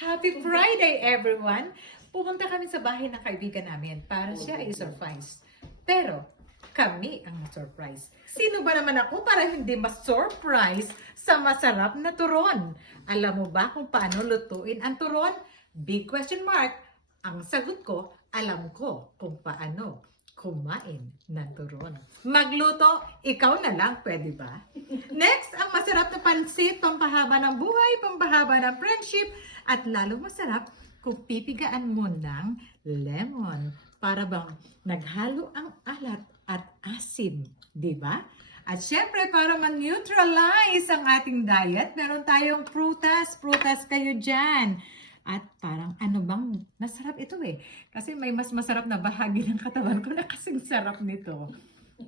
Happy Friday, everyone! Pupunta kami sa bahay ng kaibigan namin para siya ay surprise. Pero, kami ang surprise. Sino ba naman ako para hindi ma-surprise sa masarap na turon? Alam mo ba kung paano lutuin ang turon? Big question mark. Ang sagot ko, alam ko kung paano kumain ng turon. Magluto, ikaw na lang, pwede ba? Next, ang masarap pansit, pampahaba ng buhay, pampahaba ng friendship, at lalong masarap kung pipigaan mo ng lemon para bang naghalo ang alat at asim, di ba? At syempre, para ma-neutralize ang ating diet, meron tayong prutas. Prutas kayo dyan. At parang ano bang, masarap ito eh. Kasi may mas masarap na bahagi ng katawan ko na kasing sarap nito.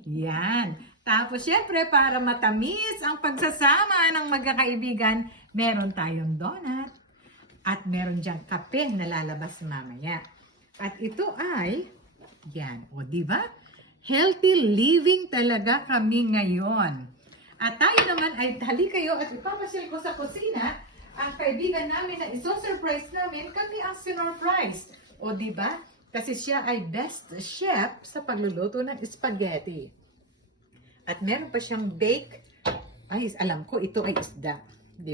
Yan. Tapos syempre, para matamis ang pagsasama ng magkakaibigan, meron tayong donut. At meron diyang kape na lalabas mamaya. At ito ay, yan, o di ba? Healthy living talaga kami ngayon. At tayo naman ay hali kayo at ipapasyal ko sa kusina ang kaibigan namin na iso-surprise namin kami ang sinurprise. O di ba? Kasi siya ay best chef sa pagluluto ng spaghetti. At meron pa siyang bake. Ay, alam ko, ito ay isda.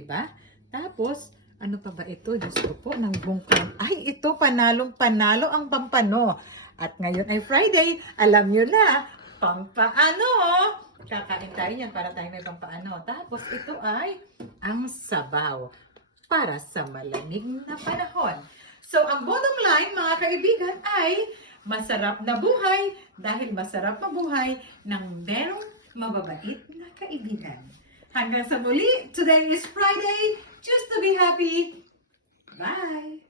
Ba? Tapos, ano pa ba ito? Diyos ko po, ng bungkang. Ay, ito, panalong panalo ang pampano. At ngayon ay Friday, alam nyo na, pampaano. Kakain tayo niyan para tayo may pampaano. Tapos ito ay ang sabaw para sa malamig na panahon. So, ang mga kaibigan ay masarap na buhay dahil masarap mabuhay ng merong mababait na kaibigan. Hanggang sa muli, today is Friday. Choose to be happy. Bye!